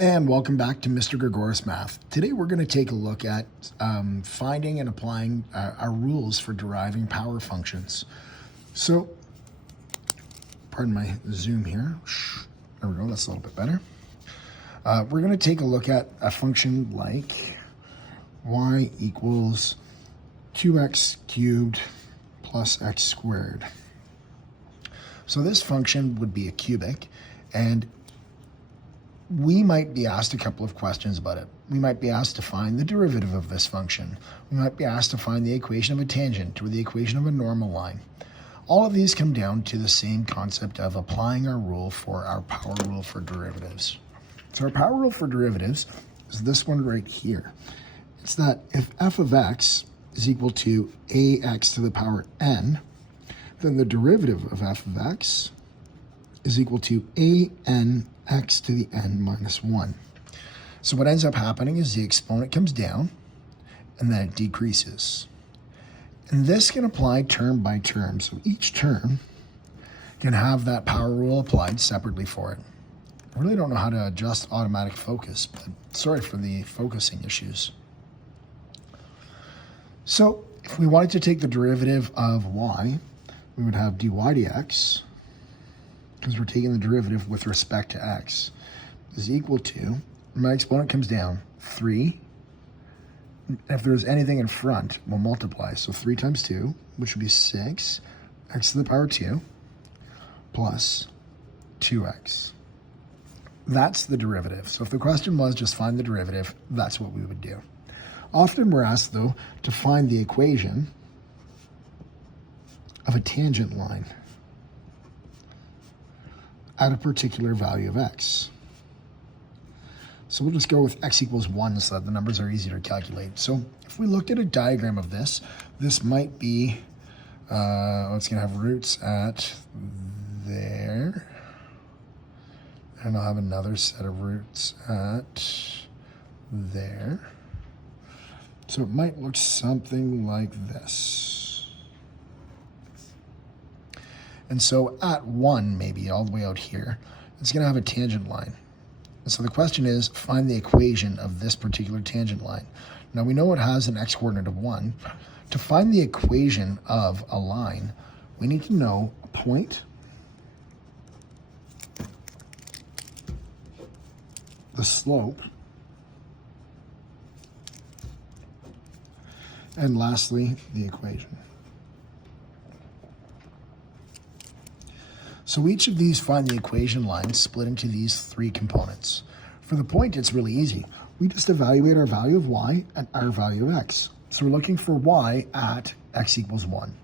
And welcome back to Mr. Gregoris Math. Today we're going to take a look at finding and applying our rules for deriving power functions. So, pardon my zoom here. There we go, that's a little bit better. We're going to take a look at a function like y equals 2x cubed plus x squared. So this function would be a cubic, and we might be asked a couple of questions about it. We might be asked to find the derivative of this function. We might be asked to find the equation of a tangent or the equation of a normal line. All of these come down to the same concept of applying our rule for our power rule for derivatives. So our power rule for derivatives is this one right here. It's that if f of x is equal to ax to the power n, then the derivative of f of x is equal to x to the n minus 1. So what ends up happening is the exponent comes down and then it decreases. And this can apply term by term. So each term can have that power rule applied separately for it. I really don't know how to adjust automatic focus, but sorry for the focusing issues. So if we wanted to take the derivative of y, we would have dy dx, because we're taking the derivative with respect to x, is equal to, my exponent comes down, 3. If there's anything in front, we'll multiply. So 3 times 2, which would be 6, x to the power 2, plus 2x. That's the derivative. So if the question was just find the derivative, that's what we would do. Often we're asked, though, to find the equation of a tangent line at a particular value of x. So we'll just go with x equals 1 so that the numbers are easier to calculate. So if we looked at a diagram of this, this might be, it's going to have roots at there. And I'll have another set of roots at there. So it might look something like this. And so at 1, maybe all the way out here, it's going to have a tangent line. And so the question is, find the equation of this particular tangent line. Now we know it has an x-coordinate of 1. To find the equation of a line, we need to know a point, the slope, and lastly, the equation. So each of these find the equation lines split into these 3 components. For the point, it's really easy. We just evaluate our value of y and our value of x. So we're looking for y at x equals 1.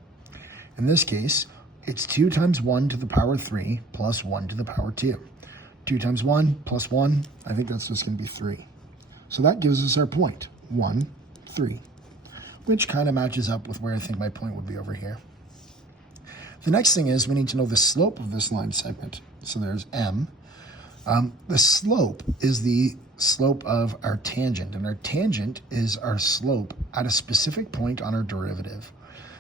In this case, it's 2 times 1 to the power 3 plus 1 to the power 2. 2 times 1 plus 1, I think that's just going to be 3. So that gives us our point, 1, 3, which kind of matches up with where I think my point would be over here. The next thing is we need to know the slope of this line segment. So there's m. The slope is the slope of our tangent, and our tangent is our slope at a specific point on our derivative.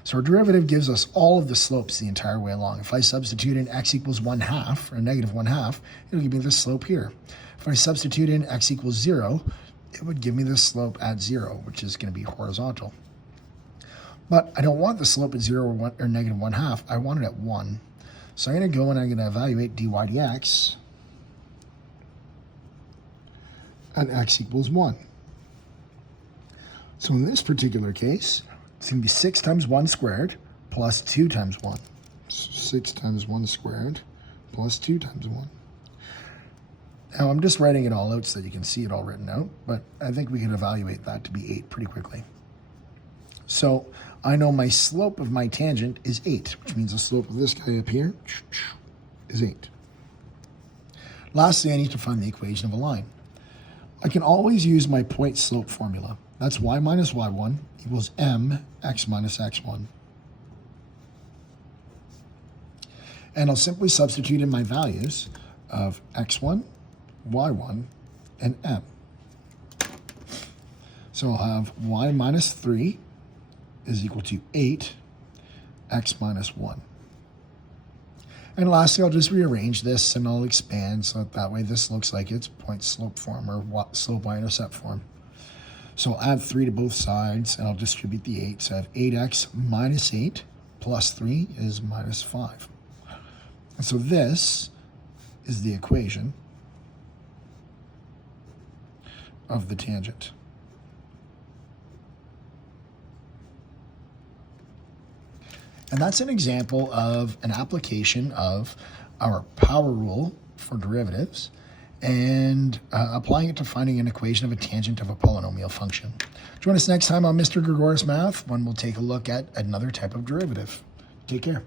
So our derivative gives us all of the slopes the entire way along. If I substitute in x equals 1/2, or negative 1/2, it'll give me the slope here. If I substitute in x equals 0, it would give me the slope at 0, which is going to be horizontal. But I don't want the slope at 0 or negative 1/2. I want it at 1. So I'm going to go and I'm going to evaluate dy dx at x equals 1. So in this particular case, it's going to be 6 times 1 squared plus 2 times 1. 6 times 1 squared plus 2 times 1. Now I'm just writing it all out so that you can see it all written out, but I think we can evaluate that to be 8 pretty quickly. So I know my slope of my tangent is 8, which means the slope of this guy up here is 8. Lastly, I need to find the equation of a line. I can always use my point slope formula. That's y minus y1 equals mx minus x1. And I'll simply substitute in my values of x1, y1, and m. So I'll have y minus 3 is equal to 8, x minus 1. And lastly, I'll just rearrange this and I'll expand so that way this looks like it's point slope form or slope y-intercept form. So I'll add 3 to both sides and I'll distribute the 8. So I have 8x minus 8 plus 3 is minus 5. And so this is the equation of the tangent. And that's an example of an application of our power rule for derivatives and applying it to finding an equation of a tangent of a polynomial function. Join us next time on Mr. Gregoris Math when we'll take a look at another type of derivative. Take care.